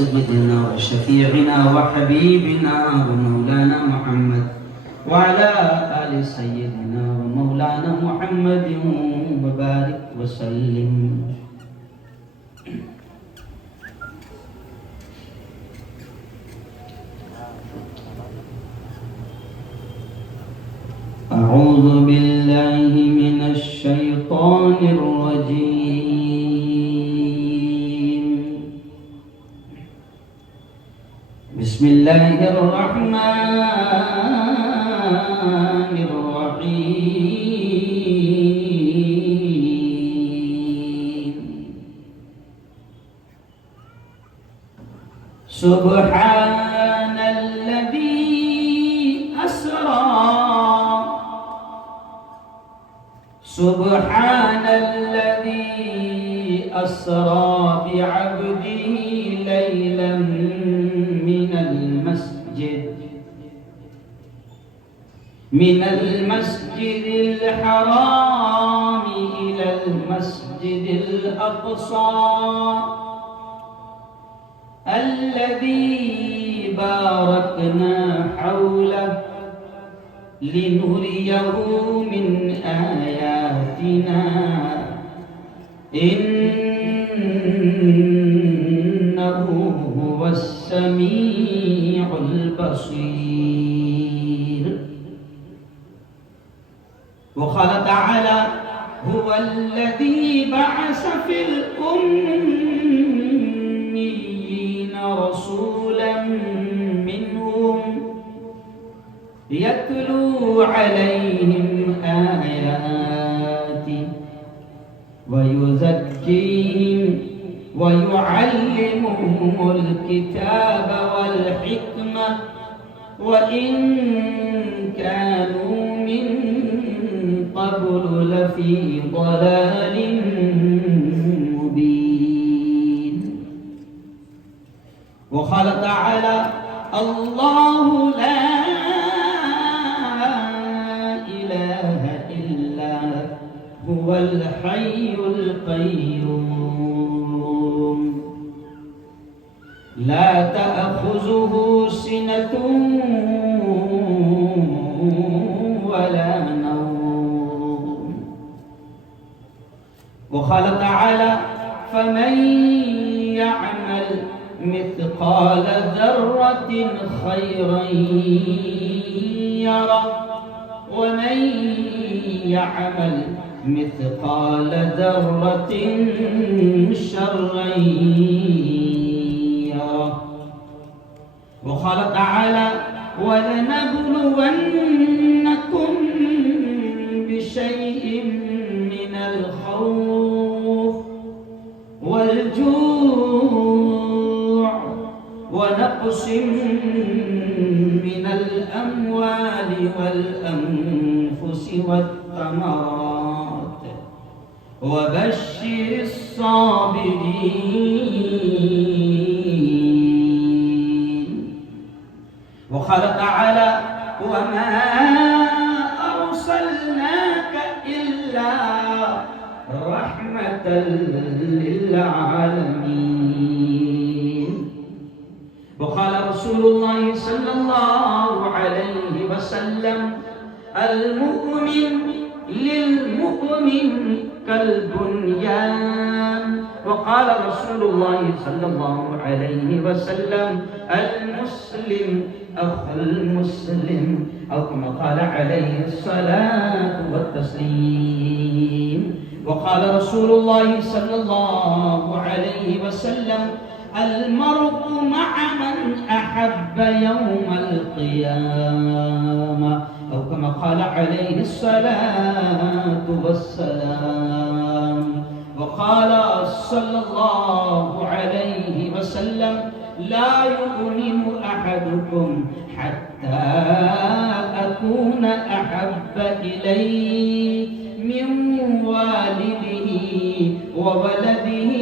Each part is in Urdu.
سيدنا وشفيعنا وحبيبنا ومولانا محمد وعلى آل سيدنا ومولانا محمد وبارك وسلم. أعوذ بالله من الشيطان الرجيم. بسم الله الرحمن الرحيم. سبحان الذي أسرى سبحان الذي أسرى بعبده ليلا من المسجد الحرام إلى المسجد الأقصى الذي باركنا حوله لنريه من آياتنا إنه هو السميع البصير. وقال تعالى: هو الذي بعث في الأميين رسولا منهم يتلو عليهم آياته ويزكيهم ويعلمهم الكتاب والحكمة وإن كانوا من قبل لفي ضلال مبين. وقال تعالى: الله لا إله إلا هو الحي القيوم لا تأخذه سنة ولا نوم. وقال تعالى: فمن يعمل مثقال ذرة خيرا يره ومن يعمل مثقال ذرة شرا يره. وقال تعالى: ولنبلونكم بشيء من الخوف والجوع ونقص من الأموال والأنفس والثمرات وبشر الصابرين. وقال تعالى: وما أرسلناك إلا رحمة للعالمين. وقال رسول الله صلى الله عليه وسلم: المؤمن للمؤمن كالبنيان. وقال رسول الله صلى الله عليه وسلم: المسلم أخو المسلم، أو كما قال عليه الصلاة والتسليم. وقال رسول الله صلى الله عليه وسلم: المرء مع من أحب يوم القيامة، أو كما قال عليه الصلاة والسلام. وقال صلى الله عليه وسلم: لا يؤمن أحدكم حتى أكون أحب إليه من والده وولده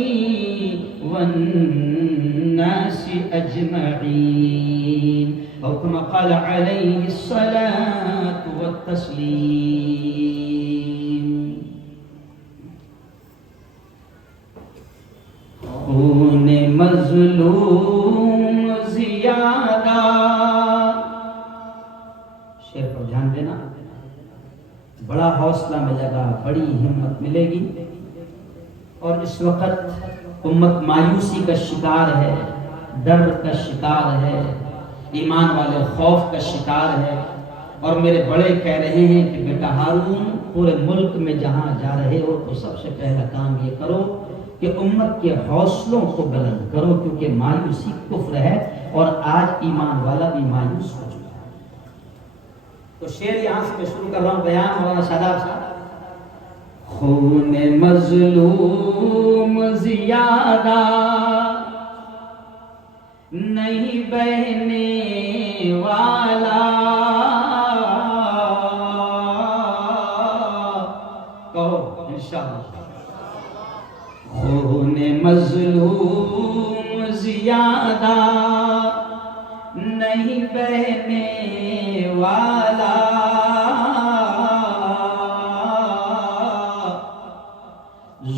والناس أجمعين، أو كما قال عليه الصلاة والتسليم. خون مظلوم بڑا حوصلہ ملے گا، بڑی ہمت ملے گی۔ اور اس وقت امت مایوسی کا شکار ہے، ڈر کا شکار ہے، ایمان والے خوف کا شکار ہے۔ اور میرے بڑے کہہ رہے ہیں کہ بیٹا ہارون، پورے ملک میں جہاں جا رہے ہو تو سب سے پہلا کام یہ کرو کہ امت کے حوصلوں کو بلند کرو، کیونکہ مایوسی کفر ہے اور آج ایمان والا بھی مایوس ہو چکا ہے۔ تو شعر یہاں سے میں شروع کر رہا ہوں بیان مولانا شاداب صاحب۔ خون مظلوم زیادہ نہیں بہنے والا، کہو انشاءاللہ۔ خون مظلوم زیادہ نہیں بہنے والا،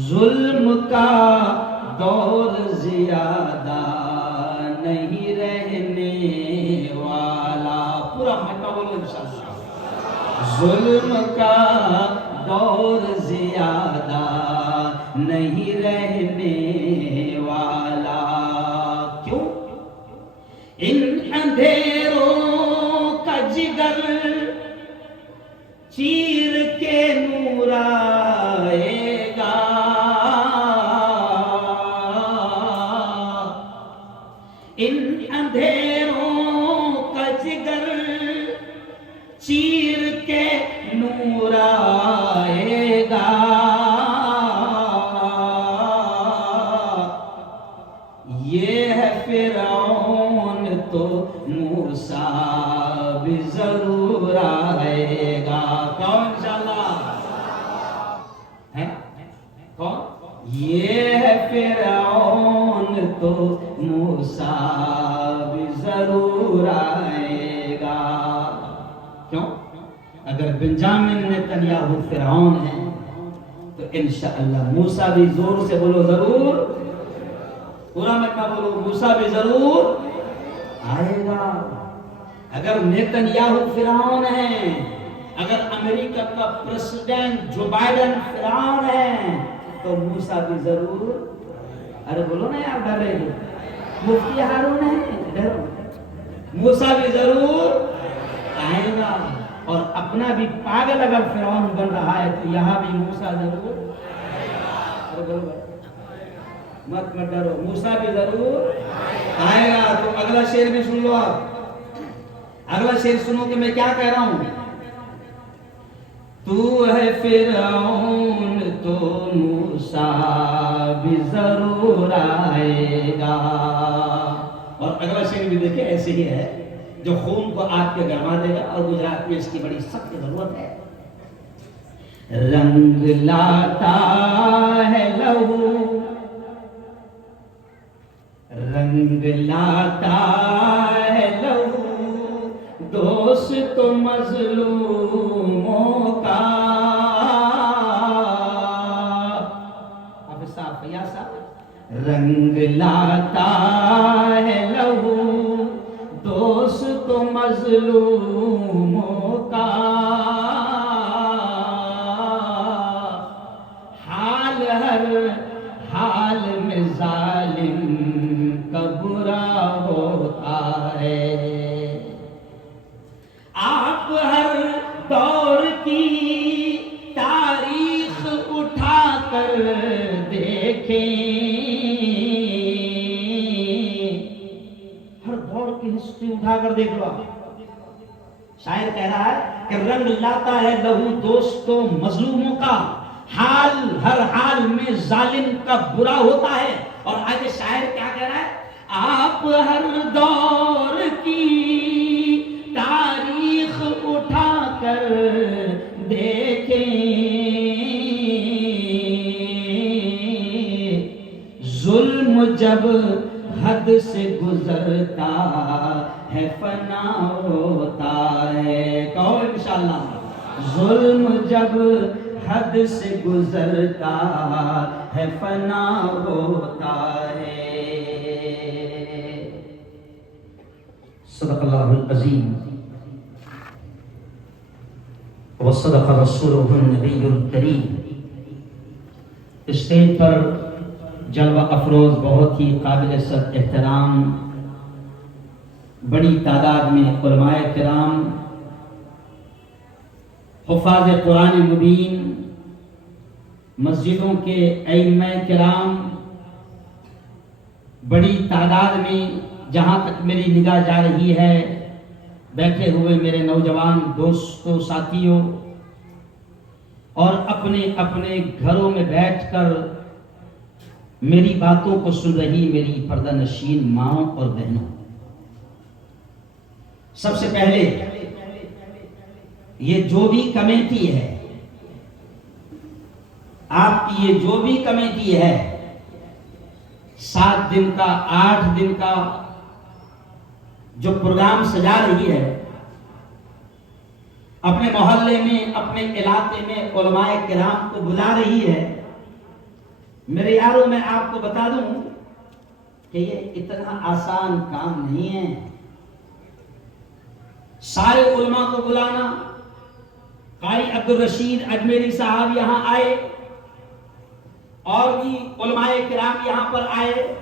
ظلم کا دور زیادہ نہیں رہنے والا۔ پورا مٹا بولو انشاءاللہ۔ ظلم کا دور زیادہ نہیں رہنے والا، کیوں؟ ان اندھیروں کا جگر چیر کے نور آئے گا، ان اندھیروں کا جگر چیر کے نور آئے گا، یہ ہے فرعون تو موسیٰ بھی ضرور آئے گا۔ کون انشاءاللہ ہے؟ کون؟ یہ ہے فرعون تو موسیٰ بھی ضرور آئے گا۔ کیوں؟ اگر بنجامن نتنیاہو فرعون ہے تو انشاءاللہ موسیٰ بھی زور سے بولو ضرور، پورا مکہ بولو موسیٰ بھی ضرور آئے گا۔ اگر نیتنیاہو فرعون ہے، اگر امریکہ کا پریسیڈنٹ جو بائیڈن فرعون ہے تو موسیٰ بھی ضرور، ارے بولو نا یار، ڈر رہے ہو؟ مفتی ہارون ہے، ڈرو، موسیٰ بھی ضرور آئے گا۔ اور اپنا بھی پاگل اگر فرعون بن رہا ہے تو یہاں بھی موسیٰ ضرور ارے بولو بھائی، مت ڈرو، موسیٰ بھی ضرور آئے گا۔ تو اگلا شعر میں سن لو، آپ اگلا شعر سنو کہ میں کیا کہہ رہا ہوں۔ تو ہے فرعون تو موسیٰ بھی ضرور آئے گا۔ اور اگلا شعر بھی دیکھیں ایسے ہی ہے جو خون کو آگ کے گرما دے گا، اور گجرات میں اس کی بڑی سخت ضرورت ہے۔ رنگ لاتا ہے لہو، رنگ لاتا ہے لہو دوست مظلوموں کا۔ اب صاحب یا صاحب، رنگ لاتا ہے لہو دوست مظلوموں کا، حال ہر حال میں ظالم کا برا ہوتا ہے۔ آپ ہر دور کی تاریخ اٹھا کر دیکھیں، ہر دور کی ہسٹری اٹھا کر دیکھ لو۔ شاعر کہہ رہا ہے کہ رنگ لاتا ہے لہو دوستوں مظلوموں کا، حال ہر حال میں ظالم کا برا ہوتا ہے۔ اور آگے شاعر کیا کہہ رہا ہے؟ آپ ہر دور کی تاریخ اٹھا کر دیکھیں، ظلم جب حد سے گزرتا ہے فنا ہوتا ہے۔ کہو انشاءاللہ، ظلم جب حد سے گزرتا ہے فنا ہوتا ہے۔ صدق اللہ العظیم۔ وصدق رسوله النبی الکریم۔ اسٹیج پر جلوہ افروز بہت ہی قابل صد احترام بڑی تعداد میں علماء کرام، حفاظ قرآن مبین، مسجدوں کے ائمہ کرام، بڑی تعداد میں جہاں تک میری نگاہ جا رہی ہے بیٹھے ہوئے میرے نوجوان دوستوں، ساتھیوں، اور اپنے اپنے گھروں میں بیٹھ کر میری باتوں کو سن رہی میری پردہ نشین ماؤں اور بہنوں، سب سے پہلے یہ جو بھی کمیٹی ہے، آپ کی یہ جو بھی کمیٹی ہے، 7 دن کا 8 دن کا جو پروگرام سجا رہی ہے، اپنے محلے میں، اپنے علاقے میں علماء کرام کو بلا رہی ہے، میرے یاروں میں آپ کو بتا دوں کہ یہ اتنا آسان کام نہیں ہے۔ سارے علماء کو بلانا، قاری عبدالرشید اجمیری صاحب یہاں آئے اور بھی علماء کرام یہاں پر آئے،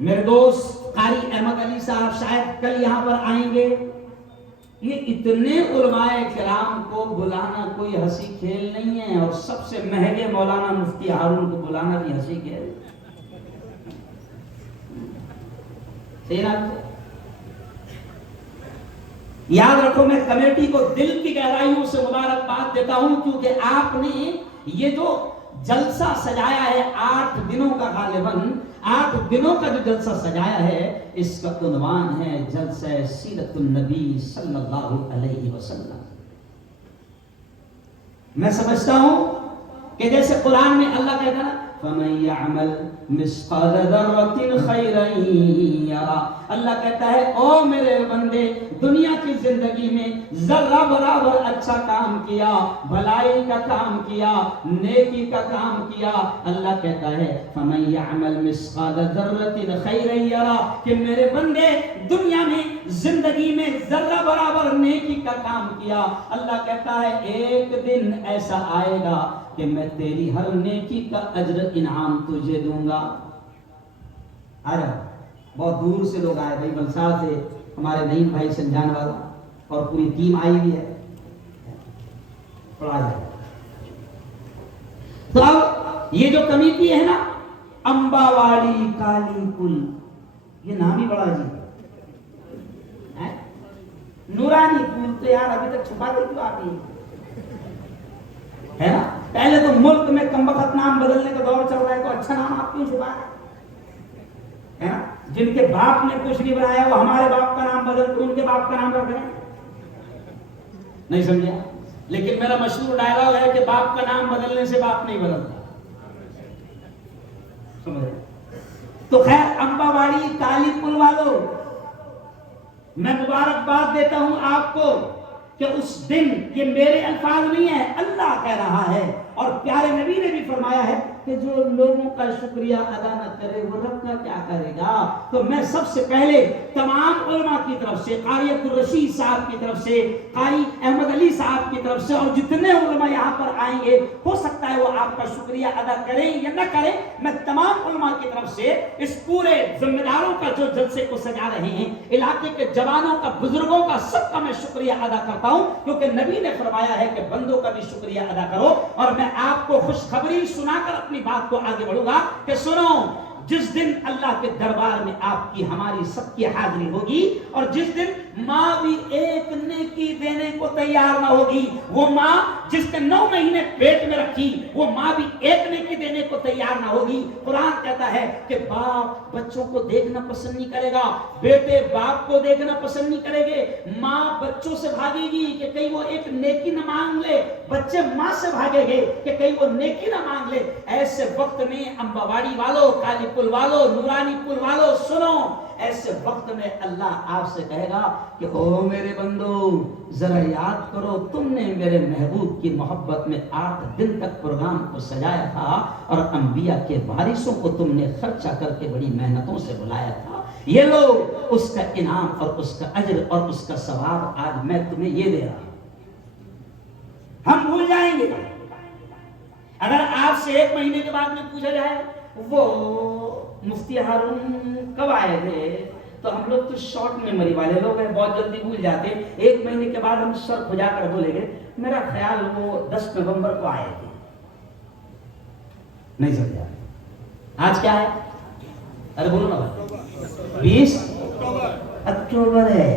میرے دوست قاری احمد علی صاحب شاید کل یہاں پر آئیں گے، یہ اتنے علماء کرام کو بلانا کوئی ہنسی کھیل نہیں ہے، اور سب سے مہنگے مولانا مفتی ہارون کو بلانا بھی ہنسی کھیل۔ یاد رکھو، میں کمیٹی کو دل کی گہرائیوں سے مبارکباد دیتا ہوں، کیونکہ آپ نے یہ جو جلسہ سجایا ہے 8 دنوں کا، غالباً 8 دنوں کا جو جلسہ سجایا ہے، اس کا عنوان ہے جلسہ سیرت النبی صلی اللہ علیہ وسلم۔ میں سمجھتا ہوں کہ جیسے قرآن میں اللہ کہتا ہے فَمَن يَعْمَلْ مِثْقَالَ ذَرَّةٍ خَيْرًا يَرَهُ، اللہ کہتا ہے او میرے بندے، دنیا کی زندگی میں ذرہ برابر اچھا کام کیا، بھلائی کا کام کیا، نیکی کا کام کیا، اللہ کہتا ہے فَمَن يَعْمَلْ مِثْقَالَ ذَرَّةٍ خَيْرًا يَرَهُ، کہ میرے بندے دنیا میں زندگی میں ذرہ برابر نیکی کا کام کیا، اللہ کہتا ہے ایک دن ایسا آئے گا کہ میں تیری ہر نیکی کا اجر انعام تجھے دوں گا۔ آجا، بہت دور سے لوگ آئے، بھائی بلسار سے ہمارے نعیم بھائی سنجان والا اور پوری ٹیم آئی ہوئی ہے، پڑھا جائے۔ تو اب یہ جو کمیٹی ہے نا، امبا واڑی کالی پل، یہ نام ہی بڑا عجیب ہے، نورانی پل تو یار ابھی تک چھپا کر کیوں آتی ہے نا؟ پہلے تو ملک میں کم وقت نام بدلنے کا دور چل رہا ہے، تو اچھا نام آپ کیوں چھپا ہے نا؟ جن کے باپ نے کچھ نہیں بنایا وہ ہمارے باپ کا نام بدل کے ان کے باپ کا نام رکھ رہے ہیں، نہیں سمجھا؟ لیکن میرا مشہور ڈائلاگ ہے کہ باپ کا نام بدلنے سے باپ نہیں بدلتا، سمجھے؟ تو خیر، امبا واڑی کالی پل والوں، میں مبارکباد دیتا ہوں آپ کو کہ اس دن، یہ میرے الفاظ نہیں ہے، اللہ کہہ رہا ہے، اور پیارے نبی نے بھی فرمایا ہے کہ جو لوگوں کا شکریہ ادا نہ کرے وہ رب کا کیا کرے گا۔ تو میں سب سے پہلے تمام علماء کی طرف سے، قاری عبدالرشید صاحب کی طرف سے، قاری احمد علی صاحب کی طرف سے، اور جتنے علماء یہاں پر آئیں گے، ہو سکتا ہے وہ آپ کا شکریہ ادا کریں یا نہ کریں، میں تمام علماء کی طرف سے اس پورے ذمہ داروں کا جو جلسے کو سجا رہے ہیں، علاقے کے جوانوں کا، بزرگوں کا، سب کا میں شکریہ ادا کرتا ہوں، کیونکہ نبی نے فرمایا ہے کہ بندوں کا بھی شکریہ ادا کرو۔ اور میں آپ کو خوشخبری سنا کر اپنی بات کو آگے بڑھوں گا کہ سنو، جس دن اللہ کے دربار میں آپ کی، ہماری سب کی حاضری ہوگی، اور جس دن ماں بھی ایک نیکی دینے کو تیار نہ ہوگی، وہ ماں جس نے 9 مہینے پیٹ میں رکھی، وہ ماں بھی ایک نیکی دینے کو تیار نہ ہوگی۔ قرآن کہتا ہے کہ باپ بچوں کو دیکھنا پسند نہیں کرے گا، بیٹے باپ کو دیکھنا پسند نہیں کرے گے، ماں بچوں سے بھاگے گی کہ کہیں وہ ایک نیکی نہ مانگ لے، بچے ماں سے بھاگے گے کہ کہیں وہ نیکی نہ مانگ لے۔ ایسے وقت میں امبا واڑی والوں، کالی پل والوں، نورانی پل والوں، سنو، ایسے وقت میں اللہ آپ سے کہے گا کہ او میرے بندو، ذرا یاد کرو تم نے میرے محبوب کی محبت میں 8 دن تک پروگرام کو سجایا تھا، اور انبیاء کے وارثوں کو تم نے خرچہ کر کے بڑی محنتوں سے بلایا تھا، یہ لو اس کا انعام اور اس کا اجر اور اس کا ثواب آج میں تمہیں یہ دے رہا ہوں۔ ہم بھول جائیں گے. اگر آپ سے 1 مہینے کے بعد میں پوچھا جائے وہ مفتی ہارون کب آئے تھے، تو ہم لوگ تو شارٹ میموری والے لوگ ہیں، بہت جلدی بھول جاتے ہیں. 1 مہینے کے بعد ہم سر کھجا کر بولیں گے میرا خیال وہ 10 نومبر کو آئے تھے. نہیں سمجھا؟ آج کیا ہے؟ ارے بولو نا بھائی، 20 اکتوبر ہے.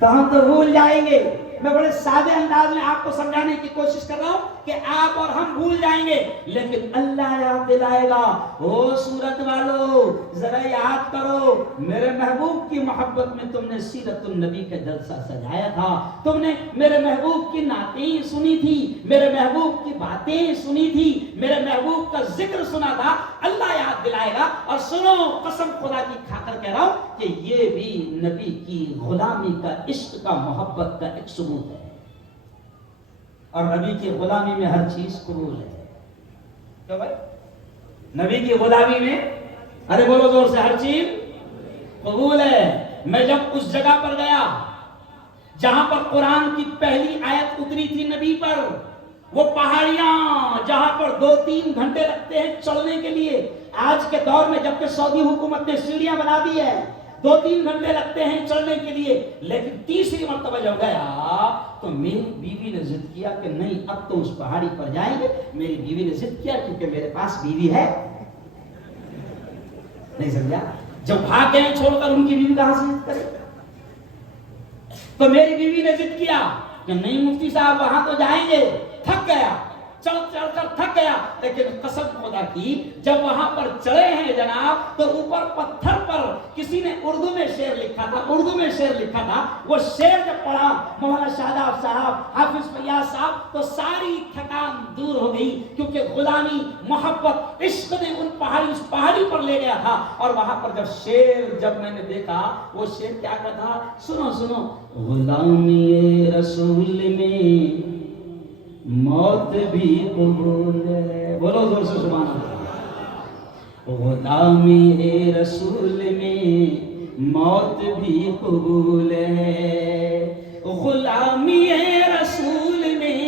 تو ہم تو بھول جائیں گے. میں بڑے سادے انداز میں آپ کو سمجھانے کی کوشش کر رہا ہوں کہ آپ اور ہم بھول جائیں گے لیکن اللہ یاد دلائے گا. او سورت والو ذرا یاد کرو، میرے محبوب کی محبت میں تم نے سیرت النبی کا جلسہ سجایا تھا، تم نے میرے محبوب کی نعتیں سنی تھی، میرے محبوب کی باتیں سنی تھی، میرے محبوب کا ذکر سنا تھا. اللہ یاد دلائے گا. اور سنو، قسم خدا کی کھا کر کہہ رہا ہوں کہ یہ بھی نبی کی غلامی کا، عشق کا، محبت کا ایک ثبوت ہے. اور نبی کی غلامی میں ہر چیز قبول ہے. کیا بھائی؟ نبی کی غلامی میں، ارے بولو زور سے، ہر چیز قبول ہے. میں جب اس جگہ پر گیا جہاں پر قرآن کی پہلی آیت اتری تھی نبی پر، وہ پہاڑیاں جہاں پر 2-3 گھنٹے لگتے ہیں چڑھنے کے لیے، آج کے دور میں جبکہ سعودی حکومت نے سیڑھیاں بنا دی ہے، 2-3 گھنٹے لگتے ہیں چڑھنے کے لیے، لیکن تیسری مرتبہ جب گیا تو میری بیوی نے ضد کیا کہ نہیں اب تو اس پہاڑی پر جائیں گے. میری بیوی نے ضد کیا کیونکہ میرے پاس بیوی ہے. نہیں سمجھا؟ جب بھاگ گئے چھوڑ کر ان کی بیوی کہاں سے ضد کرے؟ تو میری بیوی نے ضد کیا کہ نہیں مفتی صاحب وہاں تو جائیں گے. تھک گیا، چڑھ کر تھک گیا، لیکن قسم خدا کی جب وہاں پر چڑھے ہیں جناب تو اوپر پتھر پر کسی نے اردو میں شعر لکھا تھا. وہ شعر جب پڑھا مولانا شاداب صاحب، حافظ فیاض صاحب، تو ساری تھکان دور ہو گئی کیونکہ غلامی، محبت، عشق نے اس پہاڑی پر لے گیا تھا. اور وہاں پر جب میں نے دیکھا وہ شعر کیا کہتا تھا، سنو. غلامی رسول میں موت بھی قبول ہے. بولو زور سے سبحان اللہ. غلامی رسول میں موت بھی قبول ہے. غلامی رسول میں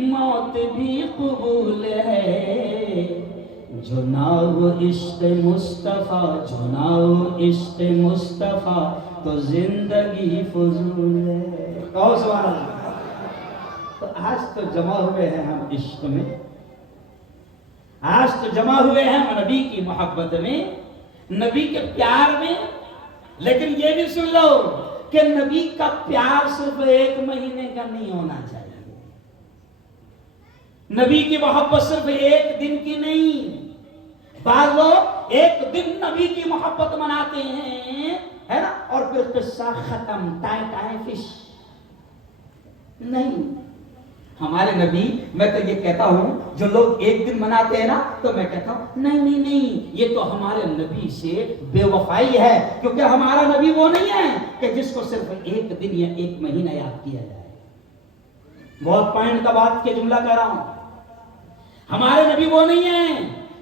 موت بھی قبول ہے. جناو عشق مصطفیٰ تو زندگی فضول ہے. کہو سبحان اللہ. تو آج تو جمع ہوئے ہیں ہم عشق میں، آج تو جمع ہوئے ہیں نبی کی محبت میں، نبی کے پیار میں. لیکن یہ بھی سن لو کہ نبی کا پیار صرف 1 مہینے کا نہیں ہونا چاہیے. نبی کی محبت صرف 1 دن کی نہیں. بعض لوگ 1 دن نبی کی محبت مناتے ہیں ہے نا، اور پھر قصہ ختم، ٹائیں فش. نہیں، ہمارے نبی، میں تو یہ کہتا ہوں جو لوگ 1 دن مناتے ہیں نا، تو میں کہتا ہوں نہیں، یہ تو ہمارے نبی سے بے وفائی ہے. کیونکہ ہمارا نبی وہ نہیں ہے کہ جس کو صرف 1 دن یا 1 مہینہ یاد کیا جائے. بہت پوائنٹ کا بات کے جملہ کہہ رہا ہوں. ہمارے نبی وہ نہیں ہیں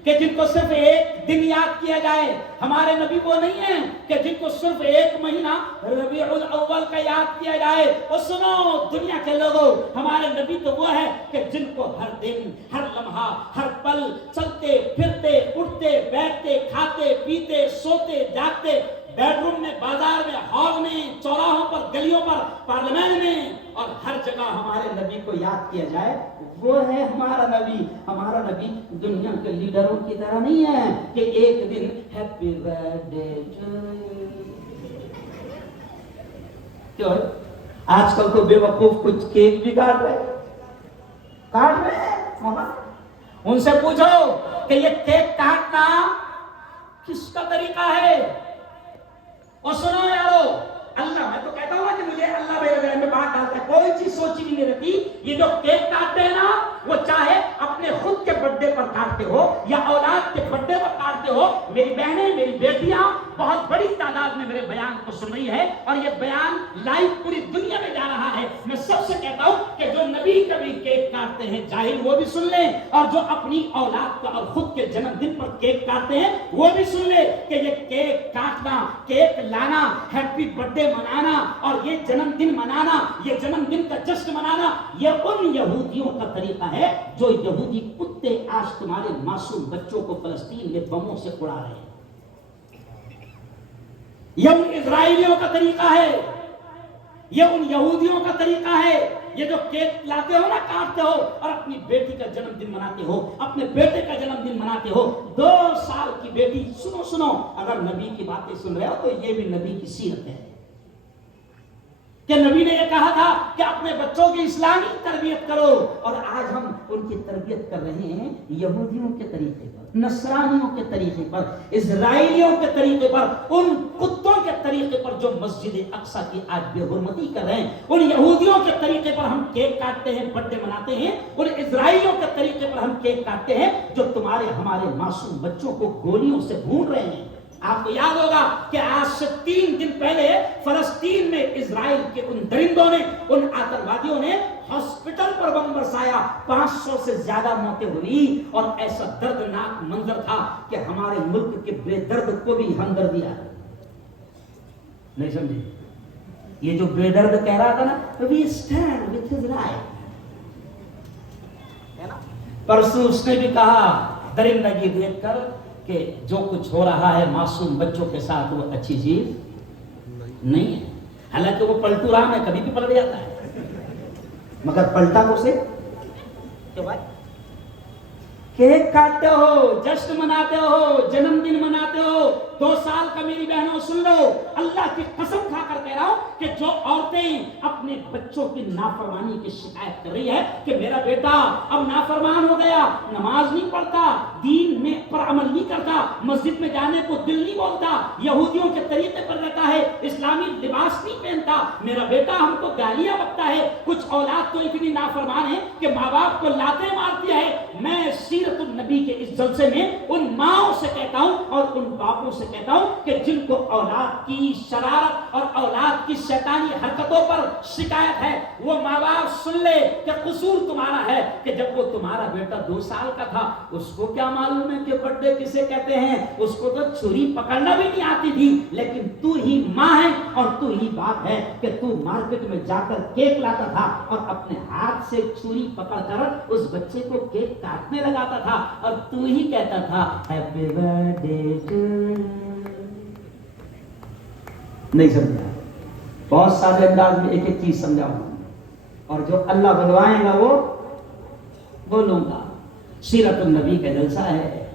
کہ جن کو صرف 1 دن یاد کیا جائے. ہمارے نبی وہ نہیں ہیں کہ جن کو صرف 1 مہینہ ربیع الاول کا یاد کیا جائے. اور سنو دنیا کے لوگوں، ہمارے نبی تو وہ ہے کہ جن کو ہر دن، ہر لمحہ، ہر پل، چلتے پھرتے، اٹھتے بیٹھتے، کھاتے پیتے، سوتے جاگتے، بیڈ روم میں، بازار میں، ہال میں، چوراہوں پر، گلیوں پر، پارلیمنٹ میں، اور ہر جگہ ہمارے نبی کو یاد کیا جائے. وہ ہے ہمارا نبی. ہمارا نبی دنیا کے لیڈروں کی طرح نہیں ہے کہ 1 دن ہیپی برتھ ڈے ٹو یو. کیوں؟ آج کل تو بے وقوف کچھ کیک بھی کاٹ رہے ہیں. ان سے پوچھو کہ یہ کیک کاٹنا کس کا طریقہ ہے. اور سنو یارو، اللہ، میں تو کہتا ہوں کہ مجھے اللہ میرے ذہن میں بات ڈالتا ہے، کوئی چیز سوچی نہیں رہتی. یہ جو کیک کاٹتے ہیں نا، وہ چاہے اپنے خود کے برتھ ڈے پر کاٹتے ہو یا اولاد کے برتھ ڈے پر کاٹتے ہو. میری بہنیں، میری بیٹیاں بہت بڑی تعداد میں میرے بیان کو سن رہی ہے اور یہ بیان لائیو پوری دنیا میں جا رہا ہے. میں سب سے کہتا ہوں کہ جو نبی کبھی کیک کاٹتے ہیں جاہل وہ بھی سن لیں، اور جو اپنی اولاد کا اور خود کے جنم دن پر کیک کاٹتے ہیں وہ بھی سن لیں کہ یہ کیک کاٹنا، کیک لانا، ہیپی برتھ ڈے منانا اور یہ جنم دن منانا، یہ جنم دن کا جشن منانا، یہ ان یہودیوں کا طریقہ ہے جو یہودی کتے آج تمہارے معصوم بچوں کو فلسطین میں بموں سے اڑا رہے ہیں. یہ ان اسرائیلیوں کا طریقہ ہے، یہ ان یہودیوں کا طریقہ ہے. یہ جو کیک لاتے ہو نا، کاٹتے ہو اور اپنی بیٹی کا جنم دن مناتے ہو، اپنے بیٹے کا جنم دن مناتے ہو. 2 سال کی بیٹی، سنو اگر نبی کی باتیں سن رہے ہو تو یہ بھی نبی کی سیرت ہے کہ نبی نے یہ کہا تھا کہ اپنے بچوں کی اسلامی تربیت کرو. اور آج ہم ان کی تربیت کر رہے ہیں یہودیوں کے طریقے پر، نصرانیوں کے طریقے پر، اسرائیلیوں کے طریقے پر، ان کتوں کے طریقے پر جو مسجد اقصی کی آج بے حرمتی کر رہے ہیں. ان یہودیوں کے طریقے پر ہم کیک کاٹتے ہیں، برتھ ڈے مناتے ہیں. ان اسرائیلیوں کے طریقے پر ہم کیک کاٹتے ہیں جو تمہارے ہمارے معصوم بچوں کو گولیوں سے بھون رہے ہیں. آپ کو یاد ہوگا کہ آج سے 3 دن پہلے فلسطین میں اسرائیل کے ان درندوں نے، ان آتنکوادیوں نے ہاسپٹل پر بم برسایا. 500 سے زیادہ موتیں ہوئی اور ایسا دردناک منظر تھا کہ ہمارے ملک کے بے درد کو بھی ہمدردی آئی. نہیں سمجھے؟ یہ جو بے درد کہہ رہا تھا نا، we stand with Israel. پرسوں اس نے بھی کہا درندگی دیکھ کر کہ جو کچھ ہو رہا ہے معصوم بچوں کے ساتھ وہ اچھی چیز نہیں ہے. حالانکہ وہ پلٹو رام ہے، کبھی بھی پلٹ جاتا ہے، مگر پلٹا کو سے کہ بھائی کیک کاٹتے ہو، جشن مناتے ہو، جنم دن مناتے ہو. 2 سال کا میری بہنوں سن لو، اللہ کی قسم کھا کر کہہ رہا ہوں کہ جو عورتیں اپنے بچوں کی نافرمانی کی شکایت کر رہی ہے کہ میرا بیٹا اب نافرمان ہو گیا، نماز نہیں پڑھتا، دین میں پر عمل نہیں کرتا، مسجد میں جانے کو دل نہیں بولتا، یہودیوں کے طریقے پر رہتا ہے، اسلامی لباس نہیں پہنتا، میرا بیٹا ہم کو گالیاں بکتا ہے. کچھ اولاد تو اتنی نافرمان ہے کہ ماں باپ کو لاتیں مارتی ہے. میں سیرت النبی کے اس جلسے میں ان ماؤں سے کہتا ہوں اور ان باپوں سے کہتا ہوں کہ جن کو اولاد کی شرارت اور اولاد کی شیطانی حرکتوں پر شکایت ہے، وہ ماں باپ سن لے کہ قصور تمہارا ہے کہ جب وہ تمہارا بیٹا 2 سال کا تھا اس کو کیا معلوم ہے کہ برتھ ڈے کسے کہتے ہیں، اس کو تو چھری پکڑنا بھی نہیں آتی تھی. لیکن تو ہی ماں ہے اور تو ہی باپ ہے کہ تو مارکیٹ میں جا کر کیک لاتا تھا اور اپنے ہاتھ سے چھری پکڑ کر اس بچے کو کیک کاٹنے لگاتا تھا اور تو ہی کہتا تھا happy birth day to you. نہیں سمجھا؟ بہت سادے انداز میں ایک چیز سمجھاؤں اور جو اللہ بلوائے گا وہ بولوں گا. سیرت النبی کا جلسہ ہے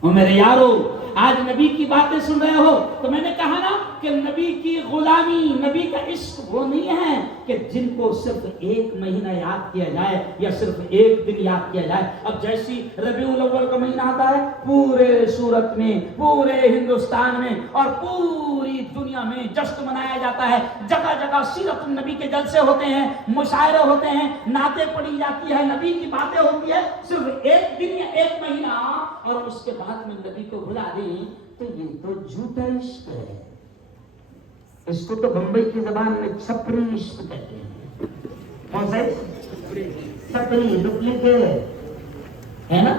اور میرے یارو آج نبی کی باتیں سن رہے ہو تو میں نے کہا نا کہ نبی کی غلامی، نبی کا عشق وہ نہیں ہے کہ جن کو صرف 1 مہینہ یاد کیا جائے یا صرف 1 دن یاد کیا جائے. اب جیسی ربیع الاول کا مہینہ آتا ہے پورے سورت میں، پورے ہندوستان میں اور پوری دنیا میں جشن منایا جاتا ہے. جگہ جگہ سیرت النبی کے جلسے ہوتے ہیں، مشاعرے ہوتے ہیں، نعتیں پڑھی جاتی ہے، نبی کی باتیں ہوتی ہے. صرف 1 دن یا 1 مہینہ اور اس کے بعد میں نبی کو بھلا دیں تو یہ تو جھوٹا عشق ہے. اس کو تو بمبئی کی زبان میں چھپری عشق کہتے ہیں. کون سا چھپری؟ ڈپلیکیٹ ہے نا.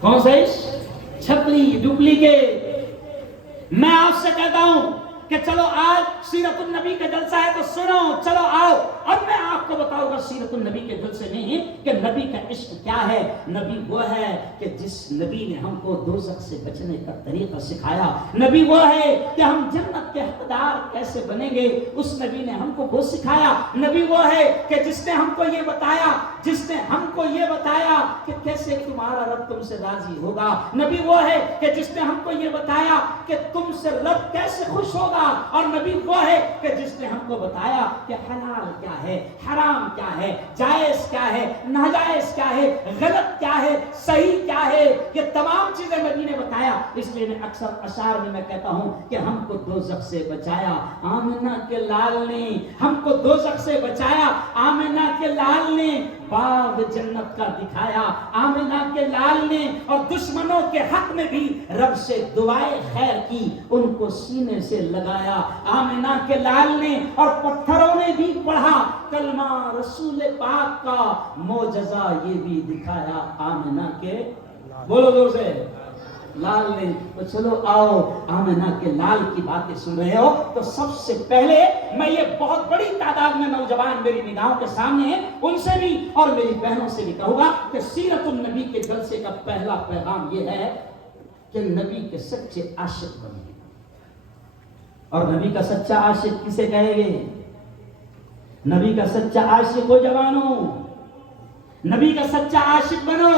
کون سا عشق؟ چھپری، ڈپلیکیٹ. میں آپ سے کہتا ہوں کہ چلو آج سیرت النبی کا جلسہ ہے تو سنو، چلو آؤ اب میں آپ کو بتاؤں گا سیرت النبی کے جلسے میں کہ نبی کا عشق کیا ہے. نبی وہ ہے کہ جس نبی نے ہم کو دوزخ سے بچنے کا طریقہ سکھایا. نبی وہ ہے کہ ہم جنت کے حقدار کیسے بنیں گے، اس نبی نے ہم کو وہ سکھایا. نبی وہ ہے کہ جس نے ہم کو یہ بتایا، کہ کیسے تمہارا رب تم سے راضی ہوگا. نبی وہ ہے کہ جس نے ہم کو یہ بتایا کہ تم سے رب کیسے خوش ہوگا. اور نبی وہ ہے کہ جس نے ہم کو بتایا کہ حلال کیا ہے، حرام کیا ہے، جائز کیا ہے، ناجائز کیا ہے، غلط کیا ہے، صحیح کیا ہے. یہ تمام چیزیں نبی نے بتایا. بچایا. اس لیے میں اکثر اشعار میں کہتا ہوں کہ ہم کو دوزخ سے بچایا آمنہ کے لال نے, ہم کو دوزخ سے بچایا آمنہ کے لال نے, باغ جنت کا دکھایا آمنہ کے لال نے, اور دشمنوں کے حق میں بھی رب سے دعائے خیر کی, ان کو سینے سے لگایا آمنہ کے لال نے, اور پتھروں نے بھی پڑھا کلمہ رسول پاک کا, معجزہ یہ بھی دکھایا آمنہ کے, بولو زور سے, لال نے. تو چلو آؤ آمنہ کے لال کی باتیں سن رہے ہو تو سب سے پہلے میں یہ بہت بڑی تعداد میں نوجوان میری نگاہوں کے سامنے ہیں, ان سے بھی اور میری بہنوں سے بھی کہوں گا کہ سیرت النبی کے جلسے کا پہلا پیغام یہ ہے کہ نبی کے سچے عاشق بنیں. اور نبی کا سچا عاشق کسے کہیں گے؟ نبی کا سچا عاشق ہو جوانوں, نبی کا سچا عاشق بنو,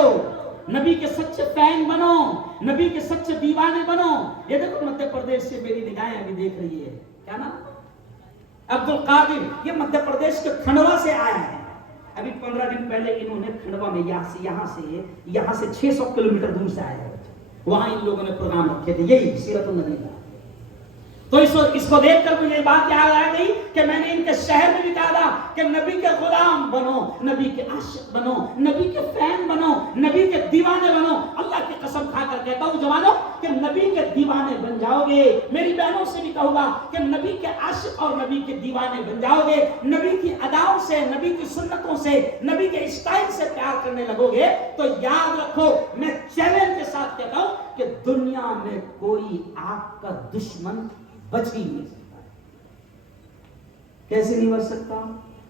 نبی کے سچے فین بنو, نبی کے سچے دیوانے بنو. یہ دیکھو مدھیہ پردیش سے میری نگاہیں ابھی دیکھ رہی ہے, کیا نام عبد القادر, یہ مدھیہ پردیش کے کھنڈوا سے آیا ہے. ابھی 15 دن پہلے انہوں نے کھنڈوا میں یہاں سے 600 کلومیٹر دور سے آیا ہے, وہاں ان لوگوں نے پروگرام رکھے تھے یہی سیرت النبی کا. تو اس کو دیکھ کر مجھے بات یاد آ گئی کہ میں نے ان کے شہر میں بھی کہا تھا کہ نبی کے غلام بنو, نبی کے عاشق بنو, نبی کے فین بنو, نبی کے دیوانے بنو. اللہ کی قسم کھا کر کہتا ہوں جوانوں کہ نبی کے دیوانے بن جاؤ گے. میری بہنوں سے بھی کہوں گا کہ نبی کے عاشق اور نبی کے دیوانے بن جاؤ گے. نبی کی اداؤں سے, نبی کی سنتوں سے, نبی کے اسٹائل سے پیار کرنے لگو گے تو یاد رکھو, میں چیلنج کے ساتھ کہتا ہوں کہ دنیا میں کوئی آپ کا دشمن بچ ہی نہیں سکتا. کیسے نہیں بچ سکتا؟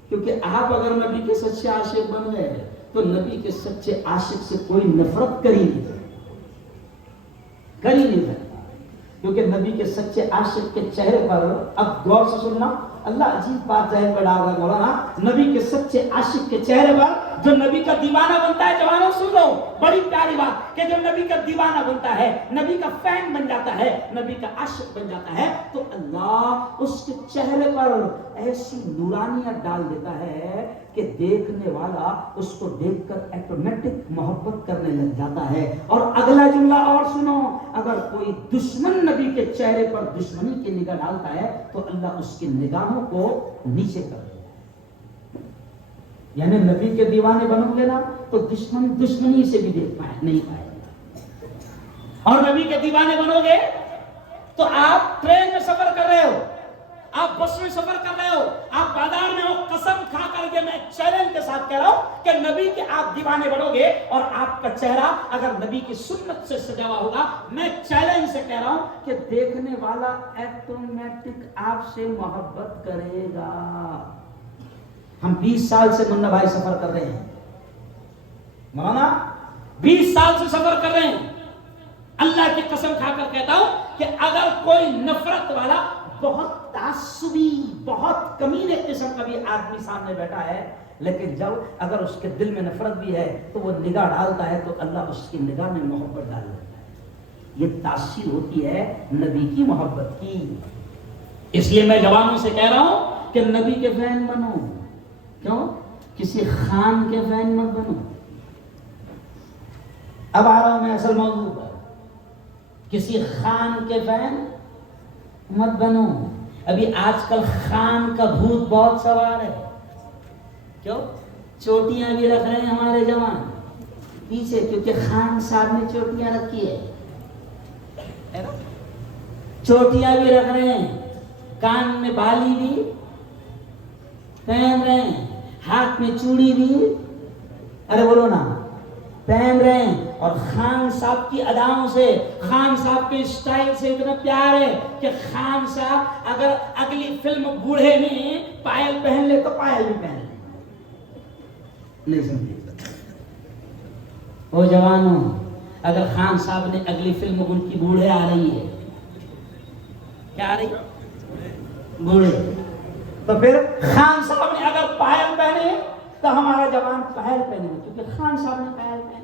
کیونکہ آپ اگر نبی کے سچے عاشق بن گئے تو نبی کے سچے عاشق سے کوئی نفرت کر ہی نہیں سکتا. کیونکہ نبی کے سچے عاشق کے چہرے پر, اب غور سے سننا, اللہ عجیب بات ذہن میں ڈال رہا ہے مولانا, نبی کے سچے عاشق کے چہرے پر جو نبی کا دیوانہ بنتا ہے, جوانوں سن لو بڑی پیاری بات, کہ جو نبی کا دیوانہ بنتا ہے, نبی کا فین بن جاتا ہے, نبی کا عاشق بن جاتا ہے, تو اللہ اس کے چہرے پر ایسی نورانیت ڈال دیتا ہے کہ دیکھنے والا اس کو دیکھ کر ایٹومیٹک محبت کرنے لگ جاتا ہے. اور اگلا جملہ اور سنو, اگر کوئی دشمن نبی کے چہرے پر دشمنی کی نگاہ ڈالتا ہے تو اللہ اس کی نگاہوں کو نیچے کر دیتا ہے. یعنی نبی کے دیوانے بنو گے نا تو دشمن دشمنی سے بھی دیکھ نہیں پائے. اور نبی کے دیوانے بنو گے تو آپ ٹرین میں سفر کر رہے ہو, آپ بس میں سفر کر رہے ہو, آپ بازار میں ہو, قسم کھا کر کے میں چیلنج کے ساتھ کہہ رہا ہوں کہ نبی کے آپ دیوانے بنو گے اور آپ کا چہرہ اگر نبی کی سنت سے سجا ہوا ہوگا, میں چیلنج سے کہہ رہا ہوں کہ دیکھنے والا ایٹومیٹک آپ سے محبت کرے گا. ہم 20 سال سے منا بھائی سفر کر رہے ہیں, مولانا 20 سال سے سفر کر رہے ہیں. اللہ کی قسم کھا کر کہتا ہوں کہ اگر کوئی نفرت والا, بہت تعصبی, بہت کمینے قسم کا بھی آدمی سامنے بیٹھا ہے, لیکن جب اگر اس کے دل میں نفرت بھی ہے تو وہ نگاہ ڈالتا ہے تو اللہ اس کی نگاہ میں محبت ڈال دیتا ہے. یہ تاثیر ہوتی ہے نبی کی محبت کی. اس لیے میں جوانوں سے کہہ رہا ہوں کہ نبی کے فین بنو. کیوں؟ کسی خان کے فین مت بنو. اب آ رہا ہوں میں اصل موضوع پر. کسی خان کے فین مت بنو. ابھی آج کل خان کا بھوت بہت سوار ہے. کیوں؟ چوٹیاں بھی رکھ رہے ہیں ہمارے جوان پیچھے, کیونکہ خان صاحب نے چوٹیاں رکھی ہے. چوٹیاں بھی رکھ رہے ہیں, کان میں بالی بھی پہن رہے ہیں, ہاتھ میں چوڑی بھی, ارے بولو نا, پہن رہے ہیں. اور خان صاحب کی اداؤں سے, خان صاحب کے اسٹائل سے اتنا پیار ہے کہ خان صاحب اگر اگلی فلم بوڑھے میں پائل پہن لے تو پائل بھی پہن لے. نہیں سمجھے وہ جوانوں, اگر خان صاحب نے اگلی فلم ان کی بوڑھے آ رہی ہے, کیا آ رہی بوڑھے, تو پھر خان صاحب نے اگر پائل پہنے تو ہمارا جوان پائل پہنے, کیونکہ خان صاحب نے پائل پہنے.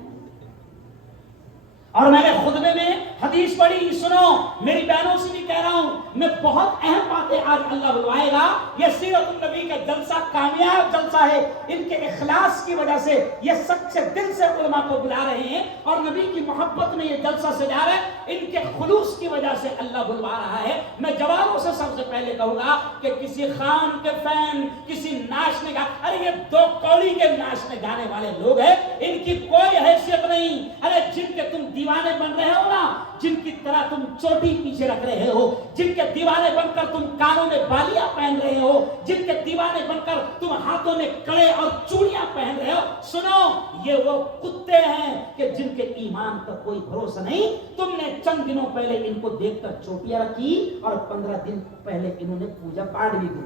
اور میں نے خطبے میں حدیث پڑھی سنو، میری بہنوں سے بھی کہہ رہا ہوں، میں بہت اہم باتیں آج اللہ بلوائے گا. یہ سیرت النبی کا جلسہ کامیاب جلسہ ہے. ان کے اخلاص کی وجہ سے یہ سچے دل سے علماء کو بلا رہے ہیں اور نبی کی محبت میں یہ جلسہ سجا رہے ہیں. ان کے خلوص کی وجہ سے اللہ بلوا رہا ہے. میں جوانوں سے سب سے پہلے کہوں گا کہ کسی خان کے فین، کسی ناچنے گا، ارے یہ دو کوڑی کے ناچنے گانے والے لوگ ہیں، ان کی کوئی حیثیت نہیں. ارے جن کے تم دیوانے بن رہے ہو نا، جن کی طرح تم چوٹی پیچھے رکھ رہے ہو، جن کے دیوانے بن کر تم کانوں میں بالیاں پہن رہے ہو، جن کے دیوانے بن کر تم ہاتھوں میں کڑے اور چوڑیاں پہن رہے ہو، سنو، یہ وہ کتے ہیں کہ جن کے ایمان کا کوئی بھروسہ نہیں. تم نے چند دنوں پہلے ان کو دیکھ کر چوٹیاں رکھی اور 15 دن پہلے انہوں نے پوجا پاٹ بھی کی.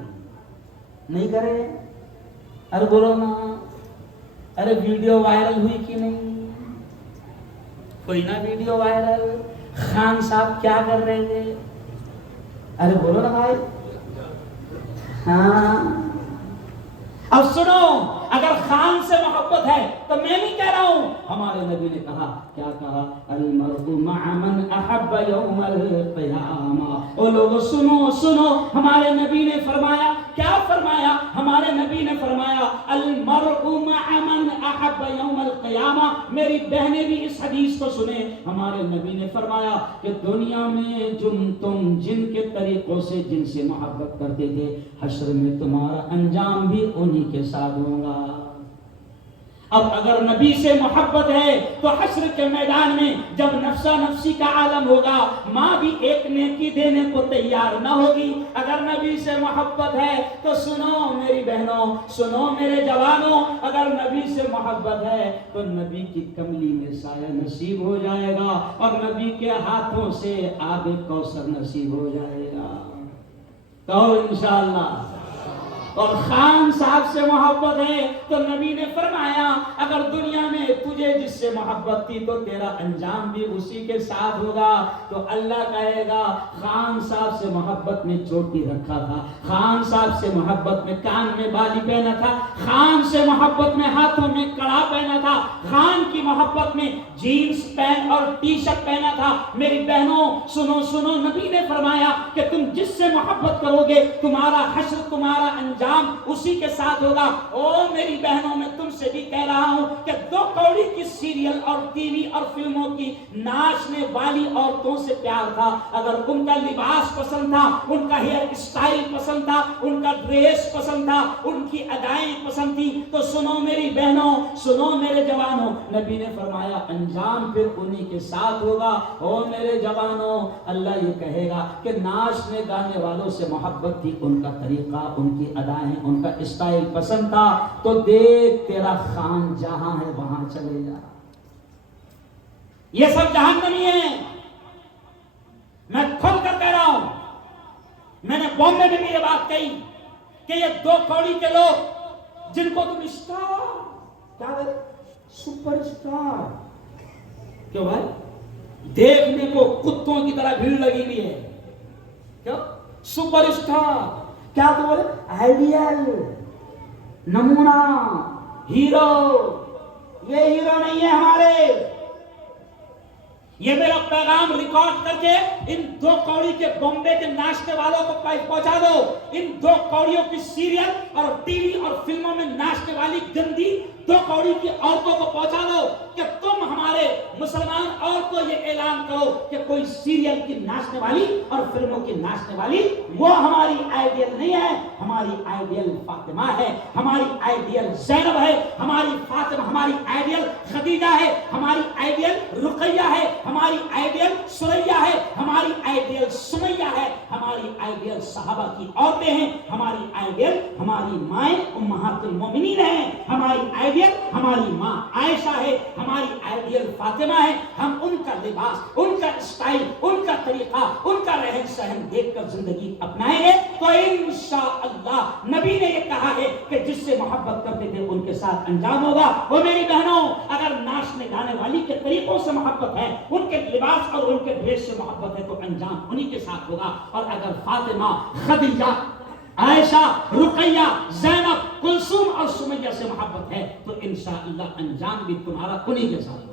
نہیں کرے؟ ارے بولو نا، ارے ویڈیو وائرل ہوئی کہ نہیں؟ کوئی نہ ویڈیو وائرل. خان صاحب کیا کر رہے تھے؟ ارے بولو نا بھائی. ہاں اب سنو، اگر خان سے محبت ہے تو میں نہیں کہہ رہا ہوں، ہمارے نبی نے کہا، کیا کہا؟ المرء مع من احب یوم القیامہ. او لوگو سنو سنو، ہمارے نبی نے فرمایا، کیا فرمایا؟ ہمارے نبی نے فرمایا المرء مع من احب یوم القیامہ. میری بہنیں بھی اس حدیث کو سنیں. ہمارے نبی نے فرمایا کہ دنیا میں تم جن کے طریقوں سے جن سے محبت کرتے تھے، حشر میں تمہارا انجام بھی انہی کے ساتھ ہوگا. اب اگر نبی سے محبت ہے تو حشر کے میدان میں جب نفسا نفسی کا عالم ہوگا، ماں بھی ایک نیکی دینے کو تیار نہ ہوگی. اگر نبی سے محبت ہے تو سنو میری بہنوں، سنو میرے جوانوں، اگر نبی سے محبت ہے تو نبی کی کملی میں سایہ نصیب ہو جائے گا اور نبی کے ہاتھوں سے آب کوثر نصیب ہو جائے گا. تو انشاءاللہ. اور خان صاحب سے محبت ہے تو نبی نے فرمایا اگر دنیا میں تجھے جس سے محبت تھی تو تیرا انجام بھی اسی کے ساتھ ہوگا. تو اللہ کہے گا خان صاحب سے محبت میں چوٹی رکھا تھا، خان صاحب سے محبت میں کان میں بالی پہنا تھا، خان سے محبت میں ہاتھوں میں کڑا پہنا تھا، خان کی محبت میں جینز پینٹ اور ٹی شرٹ پہنا تھا. میری بہنوں سنو سنو، نبی نے فرمایا کہ تم جس سے محبت کرو گے تمہارا حشر، تمہارا انجام اسی کے ساتھ ہوگا. او میری بہنوں، میں تم سے بھی کہہ رہا ہوں کہ دو کوڑی کی سیریل اور ٹی وی اور فلموں کی ناچنے والی عورتوں سے پیار تھا. اگر ان کا لباس پسند تھا، ان کا ہیئر اسٹائل پسند تھا، ان کا ڈریس پسند تھا، ان کی ادائیں پسند تھی، تو سنو میری بہنوں، سنو میرے جوانوں، نبی نے فرمایا انجام پھر انہی کے ساتھ ہوگا. او میرے جوانوں، اللہ یہ کہے گا کہ ناچنے گانے والوں سے محبت تھی، ان کا طریقہ، ان کی ادائیں، ان کا اسٹائل پسند تھا، تو دیکھ تیرا خان جہاں ہے وہاں چلے جا. یہ سب جہنمی ہے. میں کھل کر کہہ رہا ہوں، میں نے بامبے میں بھی یہ بات کہی کہ یہ دو کوڑی کے لوگ جن کو تم اسٹار کیا بولے، سپر اسٹار، کیوں بھائی دیکھنے کو کتوں کی طرح بھیڑ لگی ہوئی ہے، کیوں سپر اسٹار، کیا تو بولے آئیڈیل، نمونہ، ہیرو. یہ ہیرو نہیں ہے ہمارے. یہ میرا پیغام ریکارڈ کر کے ان دو کوڑی کے بامبے کے ناچنے والوں کو پہنچا دو. ان دو کوڑیوں کی سیریل اور ٹی وی اور فلموں میں ناچنے والی گندی دو کوڑی کی عورتوں کو پہنچا دو کہ تم ہمارے مسلمان عورت کو یہ اعلان کرو کہ کوئی سیریل کی ناچنے والی اور فلموں کی ناچنے والی وہ ہماری آئیڈیل نہیں ہے. ہماری آئیڈیل فاطمہ ہے، ہماری آئیڈیل زینب ہے، ہماری فاطمہ، ہماری آئیڈیل خدیجہ ہے، ہماری آئیڈیل رقیہ ہے، ہماری آئیڈیل سریہ ہے، ہماری آئیڈیل سمیہ ہے، ہماری آئیڈیل صحابہ کی عورتیں ہیں، ہماری آئیڈیل ہماری مائیں امہات المومنین ہیں، ہماری آئیڈیل ہماری ماں عائشہ ہے، ہماری آئیڈیل فاطمہ ہے. ہم ان کا لباس، ان کا اسٹائل، ان کا طریقہ، ان کا رہن سہن دیکھ کر زندگی اپنائیں گے تو انشاءاللہ نبی نے یہ کہا ہے کہ جس سے محبت کرتے تھے ان کے ساتھ انجام ہوگا. اور میری بہنوں، اگر ناچنے گانے والی کے طریقوں سے محبت ہے، ان کے لباس اور ان کے ڈریس سے محبت ہے تو انجام انہی کے ساتھ ہوگا. اور اگر فاطمہ، خدیجہ، عائشہ، رقیہ، زینب، کلثوم اور سمیہ سے محبت ہے تو انشاءاللہ انجام بھی تمہارا انہی کے ساتھ ہوگا.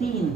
3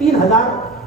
3000